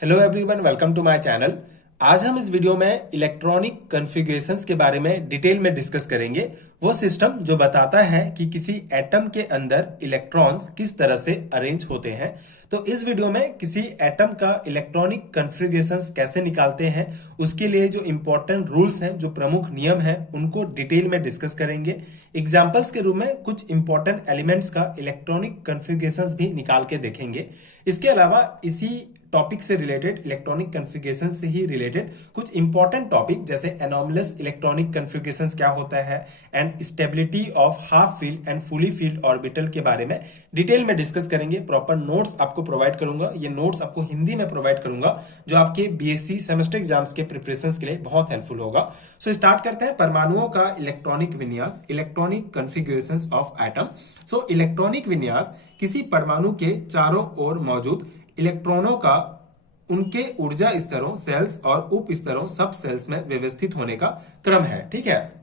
Hello everyone, welcome to my channel. आज हम इस वीडियो में इलेक्ट्रॉनिक कॉन्फ़िगरेशंस के बारे में डिटेल में डिस्कस करेंगे। वो सिस्टम जो बताता है कि किसी एटम के अंदर इलेक्ट्रॉन्स किस तरह से अरेंज होते हैं। तो इस वीडियो में किसी एटम का इलेक्ट्रॉनिक कॉन्फ़िगरेशंस कैसे निकालते हैं, उसके लिए जो इंपॉर्टेंट रूल्स हैं, जो प्रमुख नियम हैं, उनको डिटेल में डिस्कस करेंगे। एग्जाम्पल्स के रूप में कुछ इंपॉर्टेंट एलिमेंट्स का इलेक्ट्रॉनिक कॉन्फ़िगरेशंस भी निकाल के देखेंगे। इसके अलावा इसी टॉपिक से रिलेटेड, इलेक्ट्रॉनिक कॉन्फ़िगरेशन से ही रिलेटेड कुछ इंपॉर्टेंट टॉपिक जैसे एनोमलस इलेक्ट्रॉनिक कॉन्फ़िगरेशंस क्या होता है and stability of half field and fully filled orbital के बारे में डिटेल में डिस्कस करेंगे। प्रॉपर नोट्स आपको प्रोवाइड करूंगा। ये नोट्स आपको हिंदी में प्रोवाइड करूंगा जो आपके बीएससी सेमेस्टर एग्जाम्स के प्रिपरेशंस के लिए बहुत हेल्पफुल होगा। सो स्टार्ट करते हैं। परमाणुओं का इलेक्ट्रॉनिक विन्यास, electronic configurations of atom. So electronic विन्यास किसी परमाणु के चारों ओर मौजूद इलेक्ट्रॉनों का उनके ऊर्जा स्तरों, सेल्स और उप स्तरों, सब सेल्स में व्यवस्थित होने का क्रम है। ठीक है।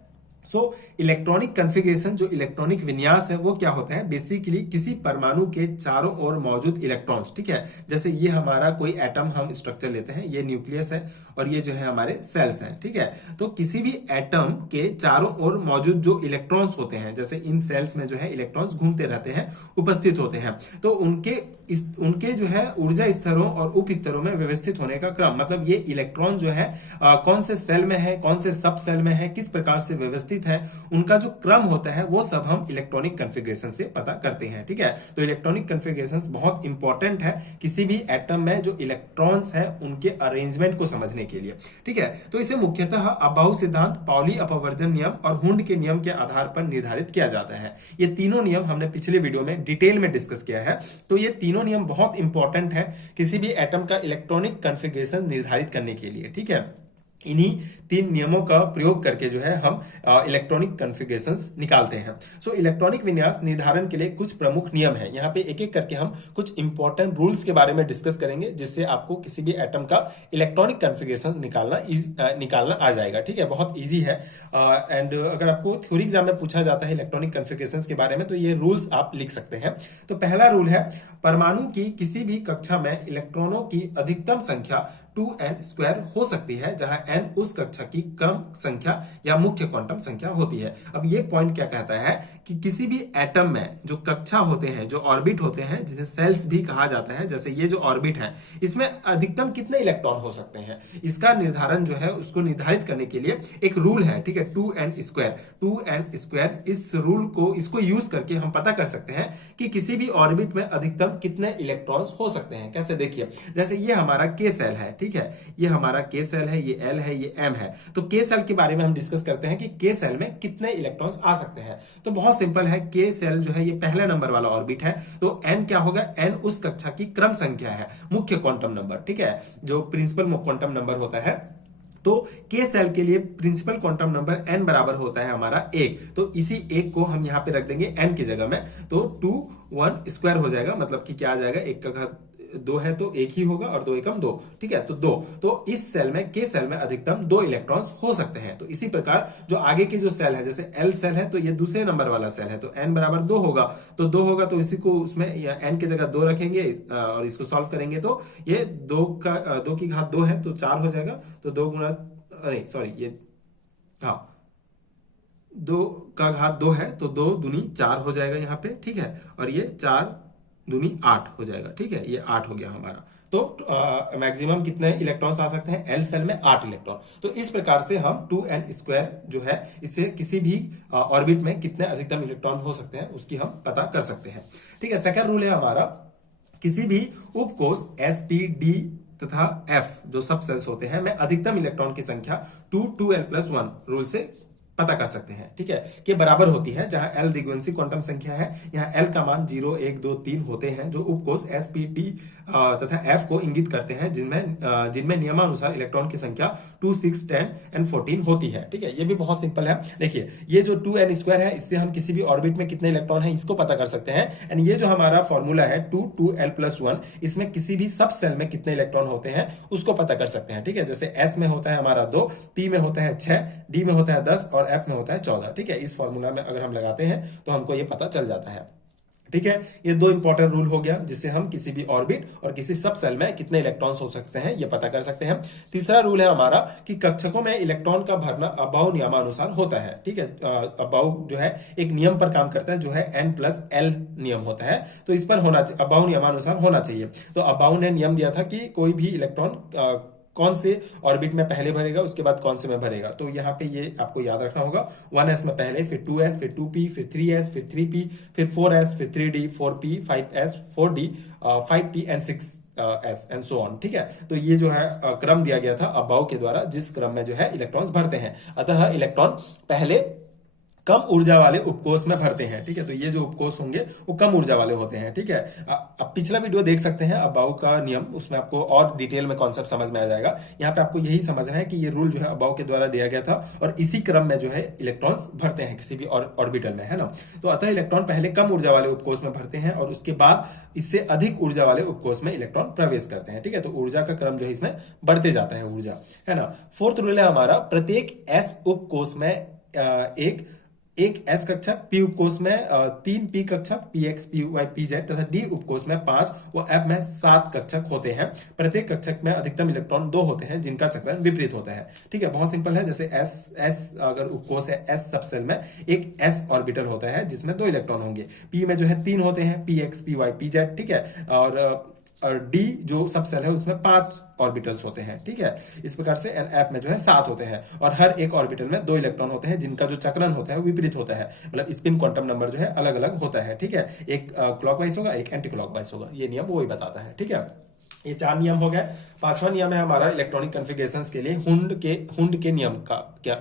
सो इलेक्ट्रॉनिक कॉन्फ़िगरेशन, जो इलेक्ट्रॉनिक विन्यास है, वो क्या होता है? बेसिकली किसी परमाणु के चारों ओर मौजूद इलेक्ट्रॉन्स। ठीक है। जैसे ये हमारा कोई एटम हम स्ट्रक्चर लेते हैं, ये न्यूक्लियस है और ये जो है हमारे सेल्स हैं। ठीक है। तो किसी भी एटम के चारों ओर मौजूद जो इलेक्ट्रॉन्स होते हैं, जैसे इन सेल्स में जो है इलेक्ट्रॉन्स घूमते रहते हैं, उपस्थित होते हैं, तो उनके जो है ऊर्जा स्तरों और उप स्तरों में व्यवस्थित होने का क्रम, मतलब ये इलेक्ट्रॉन जो है कौन से सेल में है, कौन से सब सेल में है, किस प्रकार से व्यवस्थित है, उनका जो क्रम होता है, वो सब हम इलेक्ट्रॉनिक कॉन्फ़िगरेशन से पता करते हैं। ठीक है। तो इलेक्ट्रॉनिक कॉन्फ़िगरेशंस बहुत इंपॉर्टेंट है किसी भी एटम में जो इलेक्ट्रॉन्स हैं उनके अरेंजमेंट को समझने के लिए। ठीक है। तो इसे मुख्यतः अबाउ सिद्धांत, पाउली अपवर्जन नियम और हुंड के नियम के आधार पर निर्धारित किया जाता है। ये तीनों नियम हमने पिछले वीडियो में डिटेल में डिस्कस किया है। तो ये तीनों नियम बहुत इंपॉर्टेंट है किसी भी एटम का इलेक्ट्रॉनिक कॉन्फ़िगरेशन निर्धारित करने के लिए। ठीक है। इन्हीं तीन नियमों का प्रयोग करके जो है हम इलेक्ट्रॉनिक कॉन्फ़िगरेशंस निकालते हैं। सो इलेक्ट्रॉनिक विन्यास निर्धारण के लिए कुछ प्रमुख नियम हैं। यहाँ पे एक एक करके हम कुछ इंपॉर्टेंट रूल्स के बारे में डिस्कस करेंगे, जिससे आपको किसी भी एटम का इलेक्ट्रॉनिक कॉन्फ़िगरेशन निकालना आ जाएगा। ठीक है। बहुत ईजी है। एंड अगर आपको थ्योरी एग्जाम में पूछा जाता है इलेक्ट्रॉनिक कॉन्फ़िगरेशंस के बारे में, तो ये रूल्स आप लिख सकते हैं। तो पहला रूल है, परमाणु की किसी भी कक्षा में इलेक्ट्रॉनों की अधिकतम संख्या 2n² हो सकती है, जहां n उस कक्षा की क्रम संख्या या मुख्य क्वांटम संख्या होती है। अब ये पॉइंट क्या कहता है कि किसी भी एटम में जो कक्षा होते हैं, जो ऑर्बिट होते हैं, जिन्हें सेल्स भी कहा जाता है, जैसे ये जो ऑर्बिट है, इसमें अधिकतम कितने इलेक्ट्रॉन हो सकते हैं, इसका निर्धारण जो है उसको निर्धारित करने के लिए एक रूल है। ठीक है। 2n²। इस रूल को, इसको यूज करके हम पता कर सकते हैं कि किसी भी ऑर्बिट में अधिकतम कितने इलेक्ट्रॉन्स हो सकते हैं। कैसे? देखिए, जैसे ये हमारा के सेल है। ठीक है। ये हमारा के सेल है, ये एल है, ये एम है। तो के सेल के बारे में हम डिस्कस करते हैं कि के सेल में कितने इलेक्ट्रॉन्स आ सकते हैं। तो बहुत सिंपल है, के सेल जो है ये पहले नंबर वाला ऑर्बिट है, तो एन क्या होगा? एन उस कक्षा की क्रम संख्या है, मुख्य क्वांटम नंबर। ठीक है। जो प्रिंसिपल क्वांटम नंबर होता है, तो के सेल के लिए प्रिंसिपल क्वांटम नंबर n बराबर होता है हमारा 1। तो इसी 1 को हम यहां पे रख देंगे n की जगह में, तो 2 1² हो जाएगा। मतलब कि क्या आ जाएगा? 1 का घात 2 है तो 1 ही होगा, और 2 एकम 2। ठीक है। तो 2, तो इस सेल में, के सेल में अधिकतम 2 इलेक्ट्रॉन्स हो सकते हैं। तो इसी प्रकार जो आगे के जो सेल है, जैसे एल सेल है, तो ये दूसरे नंबर वाला सेल है, तो n बराबर 2 होगा। तो 2 होगा तो इसी को उसमें n की जगह 2 रखेंगे और इसको सॉल्व करेंगे, तो ये 2 की घात 2 है तो 4 हो जाएगा। तो 2 गुणा, नहीं सॉरी, ये, हाँ, 2 का घात 2 है तो 2 दूनी 4 हो जाएगा यहाँ पे। ठीक है। और ये 4 दूनी 8 हो जाएगा। ठीक है। ये 8 हो गया हमारा। तो मैक्सिमम कितने इलेक्ट्रॉन्स आ सकते हैं? एल सेल में 8 इलेक्ट्रॉन। तो इस प्रकार से हम 2n² जो है, इससे किसी भी ऑर्बिट में कितने अधिकतम इलेक्ट्रॉन हो सकते हैं उसकी हम पता कर सकते हैं। ठीक है। सेकंड रूल है हमारा, किसी भी उपकोष s, p, d तथा f जो सब सेल्स होते हैं में अधिकतम इलेक्ट्रॉन की संख्या 2l+1 रूल से पता कर सकते हैं। ठीक है। के बराबर होती है, जहां l द्विगुणित क्वांटम संख्या है, यहाँ l का मान 0 1 2 3 होते हैं, जो उपकोष s, p, d तथा f को इंगित करते हैं, जिनमें नियमानुसार इलेक्ट्रॉन की संख्या 2 6 10 एंड 14 होती है। ठीक है। ये भी बहुत सिंपल है। देखिए, ये जो 2n² है, इससे हम किसी भी ऑर्बिट में कितने इलेक्ट्रॉन है इसको पता कर सकते हैं। एंड ये जो हमारा फॉर्मूला है 2l+1, इसमें किसी भी सब सेल में कितने इलेक्ट्रॉन होते हैं उसको पता कर सकते हैं। ठीक है। जैसे s में होता है हमारा 2, p में होता है 6, d में होता है 10 और f में होता है 14। ठीक है। इस फॉर्मूला में अगर हम लगाते हैं तो हमको ये पता चल जाता है। ठीक है, ये दो इंपॉर्टेंट रूल हो गया जिससे हम किसी भी ऑर्बिट और किसी सब सेल में कितने इलेक्ट्रॉन्स हो सकते हैं ये पता कर सकते हैं। तीसरा रूल है हमारा कि कक्षकों में इलेक्ट्रॉन का भरना अबाउ नियमानुसार होता है। ठीक है, अबाउ जो है एक नियम पर काम करता है जो है N+L नियम होता है, तो इस पर होना अबाउ नियमानुसार होना चाहिए। तो अबाउ ने नियम दिया था कि कोई भी इलेक्ट्रॉन कौन से ऑर्बिट में पहले भरेगा उसके बाद कौन से में भरेगा, तो यहाँ पे ये आपको याद रखना होगा। 1s में पहले, फिर 2s, फिर 2p, फिर 3s, फिर 3p, फिर 4s, फिर 3d, 4p, 5s, 4d, 5p and 6s and so on. ठीक है, तो ये जो है क्रम दिया गया था अबाउ के द्वारा जिस क्रम में जो है इलेक्ट्रॉन्स भरते हैं। अतः इलेक्ट्रॉन पहले कम ऊर्जा वाले उपकोष में भरते हैं। ठीक है, तो ये जो उपकोष होंगे वो कम ऊर्जा वाले होते हैं। ठीक है, अब पिछला वीडियो देख सकते हैं अबाउ का नियम, उसमें आपको और डिटेल में कॉन्सेप्ट समझ में आ जाएगा। यहाँ पे आपको यही समझना है कि ये रूल जो है अबाउ के द्वारा दिया गया था और इसी क्रम में जो है इलेक्ट्रॉन्स भरते हैं किसी भी ऑर्बिटल में, है ना। तो अतः इलेक्ट्रॉन पहले कम ऊर्जा वाले उपकोष में भरते हैं और उसके बाद इससे अधिक ऊर्जा वाले उपकोष में इलेक्ट्रॉन प्रवेश करते हैं। ठीक है, तो ऊर्जा का क्रम जो है इसमें बढ़ते जाता है ऊर्जा, है ना। फोर्थ रूल है हमारा, प्रत्येक एस उपकोष में एक एस कक्षक, पी उपकोष में 3 पी कक्षक, P X, P Y, P Z तथा डी उपकोष में 5 व एफ में 7 कक्षक होते हैं। प्रत्येक कक्षक में अधिकतम इलेक्ट्रॉन 2 होते हैं जिनका चक्रण विपरीत होता है। ठीक है, बहुत सिंपल है। जैसे एस अगर उपकोष है, एस सबसेल में एक एस ऑर्बिटल होता है जिसमें 2 इलेक्ट्रॉन होंगे। पी में जो है 3 होते हैं, P X, P Y, P Z. ठीक है, और डी जो सब सेल है उसमें 5 ऑर्बिटल्स होते हैं। ठीक है, इस प्रकार से एफ में जो है 7 होते हैं और हर एक ऑर्बिटल में 2 इलेक्ट्रॉन होते हैं जिनका जो चक्रण होता है विपरीत होता है, मतलब स्पिन क्वांटम नंबर जो है अलग अलग होता है। ठीक है, एक क्लॉकवाइज होगा, एक एंटी क्लॉकवाइज होगा, ये नियम वही बताता है। ठीक है, ये 4 नियम हो गए। 5वां नियम है हमारा इलेक्ट्रॉनिक कॉन्फ़िगरेशंस के लिए हुंड के नियम का क्या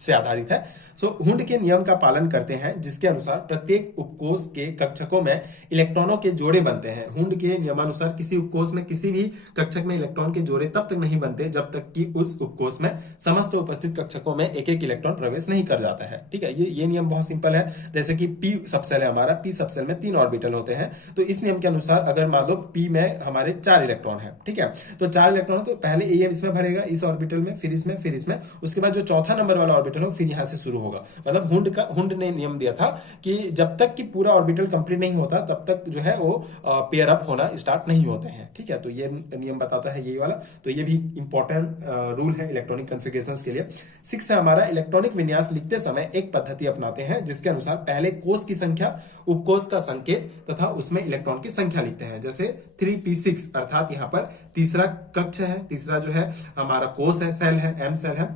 से आधारित है। हुंड के नियम का पालन करते हैं जिसके अनुसार प्रत्येक उपकोष के कक्षकों में इलेक्ट्रॉनों के जोड़े बनते हैं। हुंड के नियमानुसार किसी उपकोष में किसी भी कक्षक में इलेक्ट्रॉन के जोड़े तब तक नहीं बनते जब तक कि उस उपकोष में समस्त उपस्थित कक्षकों में एक एक इलेक्ट्रॉन प्रवेश नहीं कर जाता है। ठीक है, ये नियम बहुत सिंपल है। जैसे कि पी सबसेल है हमारा, पी सबसेल में 3 ऑर्बिटल होते हैं, तो इस नियम के अनुसार अगर मान लो पी में हमारे 4 इलेक्ट्रॉन है, ठीक है, तो 4 इलेक्ट्रॉन तो पहले ये इसमें भरेगा इस ऑर्बिटल में, फिर इसमें, उसके बाद जो चौथा नंबर वाला ऑर्बिटल हो फिर यहां से शुरू होगा। मतलब हुंड ने नियम दिया था कि जब तक कि पूरा ऑर्बिटल कंप्लीट नहीं होता तब तक जो है वो पेयर अप होना स्टार्ट नहीं होते हैं। ठीक है, तो ये नियम बताता है यही वाला, तो ये भी इंपॉर्टेंट रूल है इलेक्ट्रॉनिक कॉन्फ़िगरेशंस के लिए। 6 है हमारा, इलेक्ट्रॉनिक विन्यास लिखते समय एक पद्धति अपनाते हैं जिसके अनुसार पहले कोष की संख्या, उपकोष का संकेत तथा उसमें इलेक्ट्रॉन की संख्या लिखते हैं। जैसे 3p6 अर्थात यहाँ पर तीसरा कक्ष है, तीसरा जो है हमारा कोष है, सेल है, एम सेल है।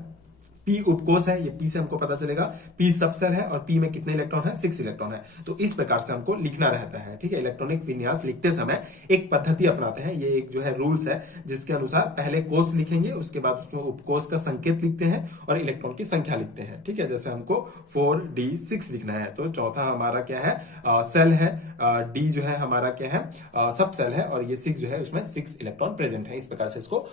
पी उपकोष है, ये पी से हमको पता चलेगा, पी सबसेल है और पी में कितने इलेक्ट्रॉन है, 6 इलेक्ट्रॉन है। तो इस प्रकार से हमको लिखना रहता है। ठीक है, इलेक्ट्रॉनिक विन्यास लिखते समय एक पद्धति अपनाते हैं, ये एक जो है रूल्स है जिसके अनुसार पहले कोष लिखेंगे, उसके बाद उसमें उपकोष का संकेत लिखते हैं और इलेक्ट्रॉन की संख्या लिखते हैं। ठीक है, जैसे हमको 4d6 लिखना है तो चौथा हमारा क्या है, सेल है, डी जो है हमारा क्या है, सब सेल है और ये 6 जो है उसमें 6 इलेक्ट्रॉन प्रेजेंट है। इस प्रकार से इसको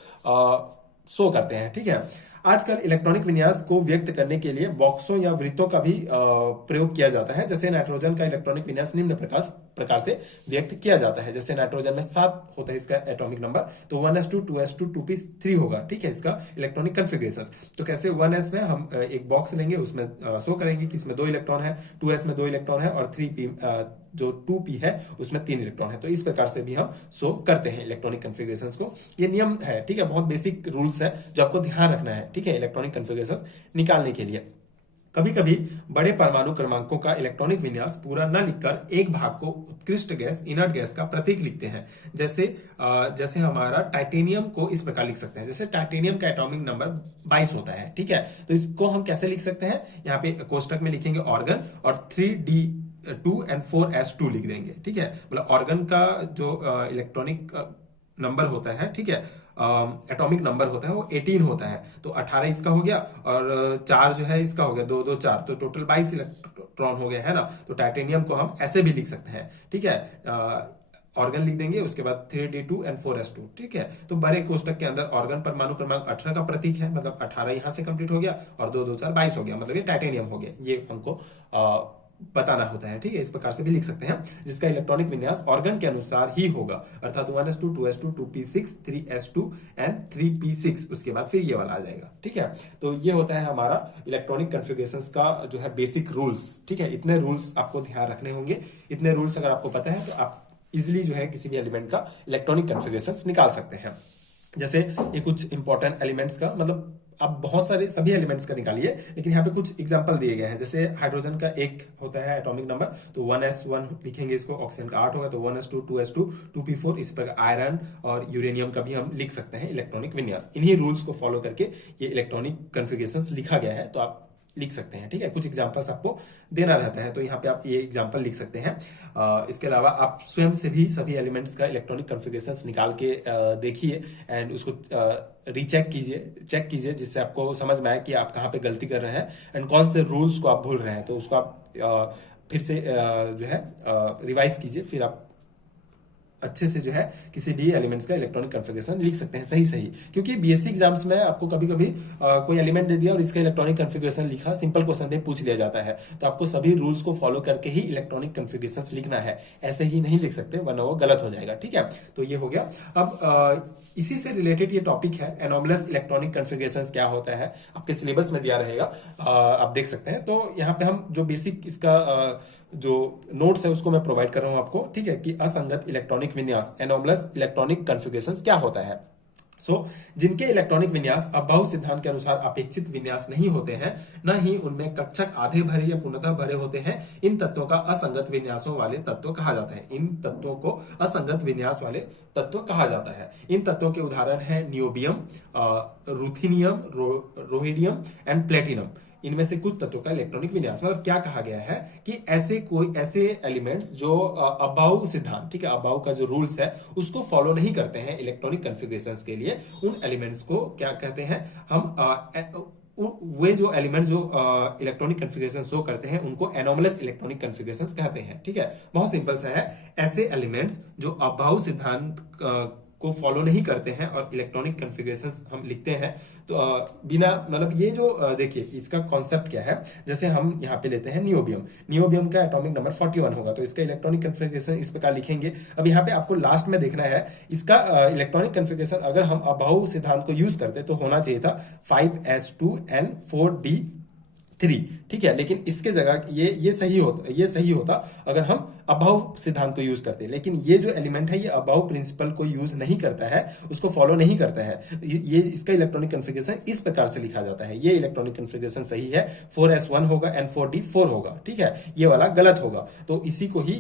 शो करते हैं। ठीक है, आजकल इलेक्ट्रॉनिक विन्यास को व्यक्त करने के लिए बॉक्सों या वृत्तों का भी प्रयोग किया जाता है। जैसे नाइट्रोजन का इलेक्ट्रॉनिक विन्यास निम्न प्रकार से व्यक्त किया जाता है। जैसे नाइट्रोजन में 7 होता है इसका एटॉमिक नंबर, तो 1s2 2s2 2p3 होगा। ठीक है, इसका इलेक्ट्रॉनिक कॉन्फ़िगरेशंस तो कैसे 1s में हम एक बॉक्स लेंगे, उसमें शो करेंगे कि इसमें 2 इलेक्ट्रॉन है, 2s में 2 इलेक्ट्रॉन है और 3p जो 2p है उसमें 3 इलेक्ट्रॉन है। तो इस प्रकार से भी हम शो करते हैं इलेक्ट्रॉनिक कॉन्फ़िगरेशंस को। ये नियम है, ठीक है, बहुत बेसिक रूल्स है जो आपको ध्यान रखना है। ठीक है, इलेक्ट्रॉनिक कॉन्फ़िगरेशन निकालने के लिए कभी कभी बड़े परमाणु क्रमांकों का इलेक्ट्रॉनिक विन्यास पूरा न लिखकर एक भाग को उत्कृष्ट गैस, इनर्ट गैस का प्रतीक लिखते हैं। जैसे हमारा टाइटेनियम को इस प्रकार लिख सकते हैं। जैसे टाइटेनियम का एटॉमिक नंबर 22 होता है। ठीक है, तो इसको हम कैसे लिख सकते हैं, यहाँ पे कोष्टक में लिखेंगे ऑर्गन और 3d2 एंड 4s2 लिख देंगे। ठीक है, मतलब ऑर्गन का जो इलेक्ट्रॉनिक नंबर होता है, ठीक है, एटॉमिक नंबर होता है वो 18 होता है, तो 18 इसका हो गया और 4 जो है इसका हो गया, 2 2 4, तो टोटल 22 इलेक्ट्रॉन हो गया, है ना। तो टाइटेनियम को हम ऐसे भी लिख सकते हैं। ठीक है, ऑर्गन लिख देंगे, उसके बाद 3d2 एंड 4s2। ठीक है, तो बड़े कोष्टक के अंदर ऑर्गन परमाणु क्रमांक 18 का प्रतीक है, मतलब 18 यहां से कंप्लीट हो गया और 2 2 4 22 हो गया, मतलब ये टाइटेनियम हो गया। ये हमको बताना होता है, ठीक है। इस प्रकार से भी लिख सकते हैं, जिसका इलेक्ट्रॉनिक विन्यास ऑर्गन के अनुसार ही होगा, अर्थात 1s2 2s2 2p6 3s2 and 3p6, उसके बाद फिर ये वाला आ जाएगा, ठीक है। तो ये होता है हमारा इलेक्ट्रॉनिक कॉन्फ़िगरेशंस का जो है बेसिक रूल्स, ठीक है। इतने रूल्स आपको ध्यान रखने होंगे। इतने रूल्स अगर आपको पता है तो आप इजिली जो है किसी भी एलिमेंट का इलेक्ट्रॉनिक कॉन्फ़िगरेशंस निकाल सकते हैं। जैसे ये कुछ इंपॉर्टेंट एलिमेंट्स का, मतलब आप बहुत सारे सभी एलिमेंट्स का निकालिए, लेकिन यहाँ पे कुछ एग्जांपल दिए गए हैं। जैसे हाइड्रोजन का एक होता है एटॉमिक नंबर, तो 1s1 लिखेंगे इसको। ऑक्सीजन का 8 होगा तो 1s2 2s2 2p4। इस प्रकार आयरन और यूरेनियम का भी हम लिख सकते हैं इलेक्ट्रॉनिक विन्यास। इन्हीं रूल्स को फॉलो करके ये इलेक्ट्रॉनिक कॉन्फ़िगरेशंस लिखा गया है, तो आप लिख सकते हैं, ठीक है। कुछ एग्जांपल्स आपको देना रहता है, तो यहाँ पे आप ये एग्जांपल लिख सकते हैं। इसके अलावा आप स्वयं से भी सभी एलिमेंट्स का इलेक्ट्रॉनिक कॉन्फ़िगरेशंस निकाल के देखिए एंड उसको रीचेक कीजिए, चेक कीजिए, जिससे आपको समझ में आए कि आप कहाँ पे गलती कर रहे हैं एंड कौन से रूल्स को आप भूल रहे हैं। तो उसको आप फिर से जो है रिवाइज कीजिए, फिर आप अच्छे से जो है किसी भी एलिमेंट्स का इलेक्ट्रॉनिक कॉन्फ़िगरेशन लिख सकते हैं सही सही। क्योंकि बीएससी एग्जाम्स में आपको कभी कभी कोई एलिमेंट दे दिया और इसका इलेक्ट्रॉनिक कॉन्फ़िगरेशन लिखा, सिंपल क्वेश्चन पे पूछ लिया जाता है, तो आपको सभी रूल्स को फॉलो करके ही इलेक्ट्रॉनिक कॉन्फ़िगरेशन लिखना है, ऐसे ही नहीं लिख सकते वरना वो गलत हो जाएगा, ठीक है। तो ये हो गया। अब इसी से रिलेटेड ये टॉपिक है, एनोमलस इलेक्ट्रॉनिक कॉन्फ़िगरेशन क्या होता है, आपके सिलेबस में दिया रहेगा, आप देख सकते हैं। तो यहाँ पे हम जो बेसिक इसका जो नोट्स है उसको मैं प्रोवाइड कर रहा हूं आपको, ठीक है, कि असंगत इलेक्ट्रॉनिक विन्यास, एनोमलस इलेक्ट्रॉनिक कॉन्फ़िगरेशंस क्या होता है। जिनके इलेक्ट्रॉनिक विन्यास अभाव सिद्धांत के अनुसार अपेक्षित विन्यास नहीं होते हैं, न ही उनमें कक्षक आधे भरे या पूर्णतः भरे होते हैं, इन तत्वों का असंगत विन्यासों वाले तत्व कहा जाता है। इन तत्वों को असंगत विन्यास वाले तत्व कहा जाता है। इन तत्वों के उदाहरण है नियोबियम, रुथेनियम, रोहिडियम एंड प्लेटिनम। इनमें से कुछ तत्वों का इलेक्ट्रॉनिक विन्यास, मतलब क्या कहा गया है कि ऐसे एलिमेंट्स जो अबाउ सिद्धांत, ठीक है, अबाउ का जो रूल्स है उसको फॉलो नहीं करते हैं इलेक्ट्रॉनिक कॉन्फ़िगरेशंस के लिए, उन एलिमेंट्स को क्या कहते हैं हम, वे जो एलिमेंट जो इलेक्ट्रॉनिक कॉन्फ़िगरेशन शो करते हैं उनको एनोमलस इलेक्ट्रॉनिक कॉन्फ़िगरेशंस कहते हैं, ठीक है। बहुत सिंपल सा है, ऐसे एलिमेंट्स जो अबाउ सिद्धांत को फॉलो नहीं करते हैं और इलेक्ट्रॉनिक कॉन्फ़िगरेशंस हम लिखते हैं, तो बिना, मतलब ये जो देखिए इसका कॉन्सेप्ट क्या है। जैसे हम यहाँ पे लेते हैं नियोबियम, नियोबियम का एटॉमिक नंबर 41 होगा, तो इसका इलेक्ट्रॉनिक कॉन्फ़िगरेशन इस प्रकार लिखेंगे। अब यहाँ पे आपको लास्ट में देखना है इसका इलेक्ट्रॉनिक कॉन्फ़िगरेशन, अगर हम अबाउ सिद्धांत को यूज करते तो होना चाहिए था 5s2n4d3, ठीक है। लेकिन इसके जगह ये सही होता अगर हम अबाउ सिद्धांत को यूज करते, लेकिन ये जो एलिमेंट है ये अबाउ प्रिंसिपल को यूज नहीं करता है, उसको फॉलो नहीं करता है। ये इसका इलेक्ट्रॉनिक कॉन्फ़िगरेशन इस प्रकार से लिखा जाता है। ये इलेक्ट्रॉनिक कॉन्फ़िगरेशन सही है, 4s1 होगा, n4d4 होगा, ठीक है। ये वाला गलत होगा, तो इसी को ही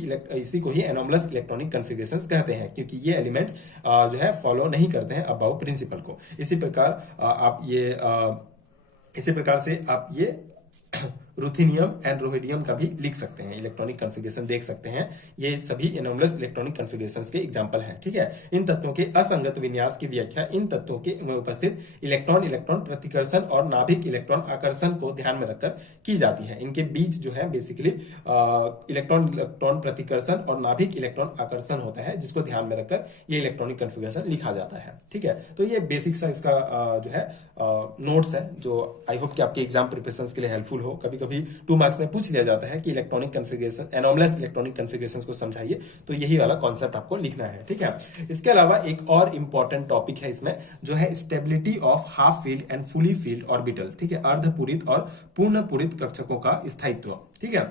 एनोमलस इलेक्ट्रॉनिक कॉन्फ़िगरेशंस कहते हैं, क्योंकि ये एलिमेंट्स जो है फॉलो नहीं करते हैं अबाउ प्रिंसिपल को। इसी प्रकार से आप ये रुथेनियम एंड रोहिडियम का भी लिख सकते हैं, इलेक्ट्रॉनिक कॉन्फ़िगरेशन देख सकते हैं। ये सभी एनोमलस इलेक्ट्रॉनिक कॉन्फ़िगरेशंस के एग्जांपल हैं, ठीक है। इन तत्वों के असंगत विन्यास की व्याख्या इन तत्वों के में उपस्थित इलेक्ट्रॉन प्रतिकर्षण और नाभिक इलेक्ट्रॉन आकर्षण को ध्यान में रखकर की जाती है। इनके बीच जो है बेसिकली इलेक्ट्रॉन प्रतिकर्षण और नाभिक इलेक्ट्रॉन आकर्षण होता है, जिसको ध्यान में रखकर ये इलेक्ट्रॉनिक कॉन्फ़िगरेशन लिखा जाता है, ठीक है। तो ये बेसिक सा इसका जो है नोट्स है, जो आई होप कि आपके एग्जाम प्रिपरेशन के लिए हेल्पफुल हो। कभी कभी 2 मार्क्स में पूछ लिया जाता है कि electronic configuration, anomalous electronic configurations को समझाइए, तो यही वाला कॉन्सेप्ट आपको लिखना है, ठीक है। इसके अलावा एक और इंपॉर्टेंट टॉपिक है इसमें, जो है stability of half field and fully filled orbital, ठीक है। अर्धपूरित और पूर्णपूरित कक्षकों का स्थायित्व, ठीक है।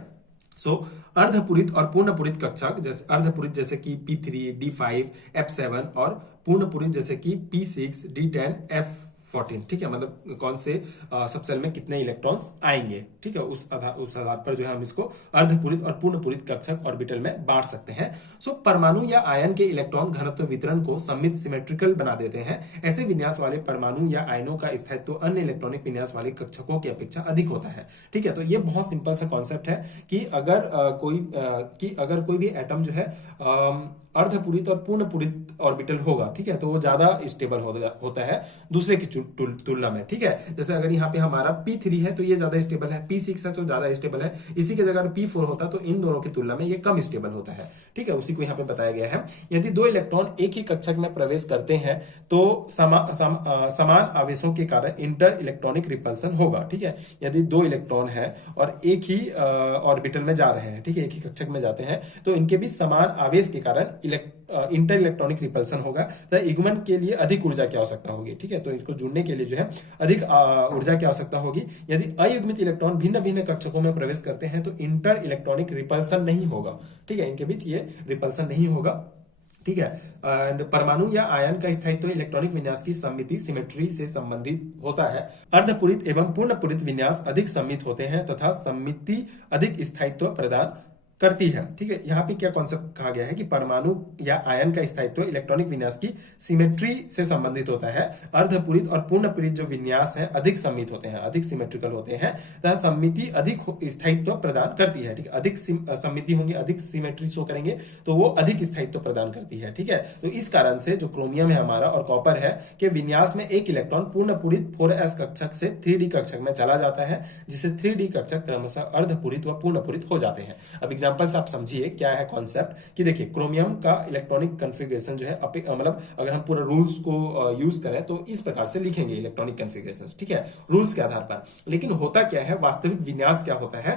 अर्धपूरित और पूर्णपूरित कक्षक, जैसे अर्धपूरित जैसे कि P3, D5, F7 और पूर्णपूरित जैसे कि P6, D10, F14, ठीक है। मतलब कौन से सबसेल में कितने इलेक्ट्रॉन्स आएंगे, ठीक है, उस आधार पर जो है हम इसको अर्धपूरित और पूर्णपूरित कक्षक ऑर्बिटल में बांट सकते हैं। परमाणु या आयन के इलेक्ट्रॉन घनत्व वितरण को सममित सिमेट्रिकल बना देते हैं। ऐसे विन्यास वाले परमाणु या आयनों का स्थायित्व अन्य इलेक्ट्रॉनिक विन्यास वाले कक्षकों की अपेक्षा अधिक होता है, ठीक है। तो ये बहुत सिंपल सा कॉन्सेप्ट है कि अगर कोई भी एटम जो है अर्धपूरित और पूर्णपूरित ऑर्बिटल होगा, ठीक है, तो वो ज्यादा स्टेबल होता है दूसरे की तुलना में, ठीक है। जैसे अगर यहाँ पे हमारा P3 है तो ये ज्यादा स्टेबल है, P6 है तो ज्यादा स्टेबल है, इसी की जगह P4 होता तो इन दोनों की तुलना में ये कम स्टेबल होता है, ठीक है। उसी को यहाँ पे बताया गया है। यदि दो इलेक्ट्रॉन एक ही कक्षक में प्रवेश करते हैं तो समान आवेशों के कारण इंटर इलेक्ट्रॉनिक रिपल्सन होगा, ठीक है। यदि दो इलेक्ट्रॉन है और एक ही ऑर्बिटल में जा रहे हैं, ठीक है, एक ही कक्षक में जाते हैं, तो इनके बीच समान आवेश के कारण इंटर इलेक्ट्रॉनिक रिपल्सन होगा। तो युग्मन के लिए अधिक ऊर्जा की आवश्यकता होगी, ठीक है। तो इसको जुड़ने के लिए जो है अधिक ऊर्जा की आवश्यकता होगी। यदि अयुग्मित इलेक्ट्रॉन भिन्न भिन्न कक्षकों में प्रवेश करते हैं तो इंटर इलेक्ट्रॉनिक रिपल्सन नहीं होगा, ठीक है, इनके बीच ये रिपल्सन नहीं होगा, ठीक है। परमाणु या आयन का स्थायित्व इलेक्ट्रॉनिक विन्यास की सममिति सिमेट्री से संबंधित होता है। अर्धपूरित एवं पूर्णपूरित विन्यास अधिक सममित होते हैं तथा सममिति अधिक स्थायित्व प्रदान करती है, ठीक है। यहाँ पे क्या कॉन्सेप्ट कहा गया है कि परमाणु या आयन का स्थायित्व इलेक्ट्रॉनिक विन्यास की सिमेट्री से संबंधित होता है। अर्धपूरित और पूर्णपूरित जो विन्यास है अधिक सममित होते हैं, अधिक सिमेट्रिकल होते हैं, तथा सममिति अधिक स्थायित्व प्रदान करती है, ठीक है। अधिक सममिति होंगे, अधिक सिमेट्री शो करेंगे तो वो अधिक स्थायित्व प्रदान करती है, ठीक है। तो इस कारण से जो क्रोमियम है हमारा और कॉपर है कि विन्यास में एक इलेक्ट्रॉन पूर्णपूरित 4s कक्षक से 3d कक्षक में चला जाता है, जिससे 3d कक्षक क्रमशः अर्धपूरित व पूर्णपूरित हो जाते हैं। अब एग्जांपल से आप समझिए क्या है कॉन्सेप्ट कि देखिए क्रोमियम का इलेक्ट्रॉनिक कॉन्फ़िगरेशन जो है मतलब अगर हम पूरा रूल्स को यूज करें तो इस प्रकार से लिखेंगे इलेक्ट्रॉनिक कॉन्फ़िगरेशंस, ठीक है, रूल्स के आधार पर। लेकिन होता क्या है, वास्तविक विन्यास क्या होता है,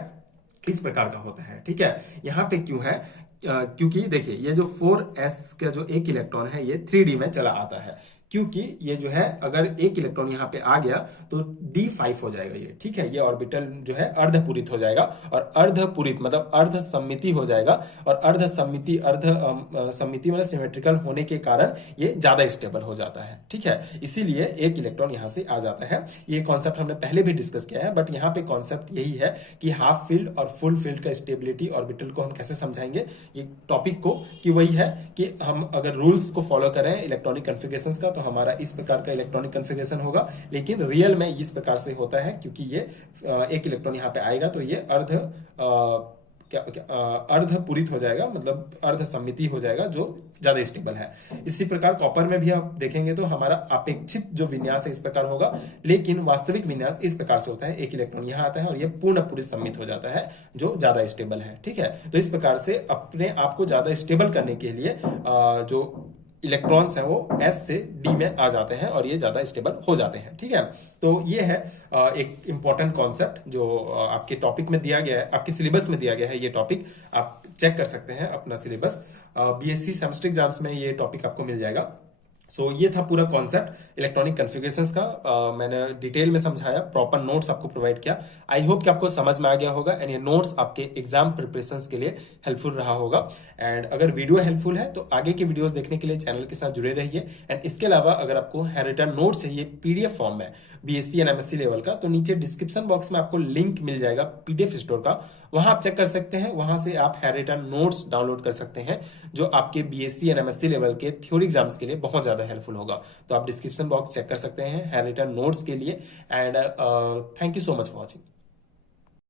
इस प्रकार का होता है, ठीक है। यहाँ पे क्यों है, क्योंकि देखिए ये जो 4s का जो एक इलेक्ट्रॉन है ये 3d में चला आता है, क्योंकि ये जो है अगर एक इलेक्ट्रॉन यहाँ पे आ गया तो D5 हो जाएगा ये, ठीक है। ये ऑर्बिटल जो है अर्धपूरित हो जाएगा और अर्धपूरित मतलब अर्ध सम्मिति हो जाएगा और अर्ध सम्मिति मतलब सिमेट्रिकल होने के कारण ये ज्यादा स्टेबल हो जाता है, ठीक है। इसीलिए एक इलेक्ट्रॉन यहाँ से आ जाता है। ये कॉन्सेप्ट हमने पहले भी डिस्कस किया है, बट यहाँ पे कॉन्सेप्ट यही है कि हाफ फील्ड और फुल फील्ड का स्टेबिलिटी ऑर्बिटल को हम कैसे समझाएंगे ये टॉपिक को, कि वही है कि हम अगर रूल्स को फॉलो करें इलेक्ट्रॉनिक कॉन्फ़िगरेशंस का तो हमारा इस प्रकार का इलेक्ट्रॉनिक कॉन्फ़िगरेशन होगा। लेकिन रियल में इस प्रकार से होता है क्योंकि ये एक इलेक्ट्रॉन यहाँ पे आएगा तो ये अर्धपूरित हो जाएगा, मतलब अर्ध सम्मिति हो जाएगा जो ज्यादा स्टेबल है। इसी प्रकार कॉपर में भी आप देखेंगे तो हमारा अपेक्षित जो विन्यास है इस प्रकार होगा, लेकिन वास्तविक विन्यास इस प्रकार से होता है, एक इलेक्ट्रॉन यहाँ आता है और ये पूर्ण सम्मित हो जाता है जो ज्यादा स्टेबल है, ठीक है। तो इस प्रकार से अपने आप को ज्यादा स्टेबल करने के लिए जो इलेक्ट्रॉन्स हैं वो S से D में आ जाते हैं और ये ज्यादा स्टेबल हो जाते हैं, ठीक है। तो ये है एक इंपॉर्टेंट कॉन्सेप्ट जो आपके टॉपिक में दिया गया है, आपके सिलेबस में दिया गया है। ये टॉपिक आप चेक कर सकते हैं अपना सिलेबस, BSc सेमेस्टर एग्जाम्स में ये टॉपिक आपको मिल जाएगा। सो ये था पूरा कॉन्सेप्ट इलेक्ट्रॉनिक कॉन्फ़िगरेशंस का। मैंने डिटेल में समझाया, प्रॉपर नोट्स आपको प्रोवाइड किया। आई होप कि आपको समझ में आ गया होगा एंड ये नोट्स आपके एग्जाम प्रिपरेशंस के लिए हेल्पफुल रहा होगा। एंड अगर वीडियो हेल्पफुल है तो आगे के वीडियोस देखने के लिए चैनल के साथ जुड़े रहिए। एंड इसके अलावा अगर आपको हैंडरिटन नोट चाहिए PDF फॉर्म में BSc एंड MSc लेवल का, तो नीचे डिस्क्रिप्शन बॉक्स में आपको लिंक मिल जाएगा PDF स्टोर का, वहां आप चेक कर सकते हैं। वहां से आप हैंडरिटन नोट्स डाउनलोड कर सकते हैं जो आपके BSc एंड MSc लेवल के थ्योरी एग्जाम्स के लिए बहुत ज्यादा हेल्पफुल होगा। तो आप डिस्क्रिप्शन बॉक्स चेक कर सकते हैं हैंडरिटन नोट्स के लिए। And thank you so much for watching.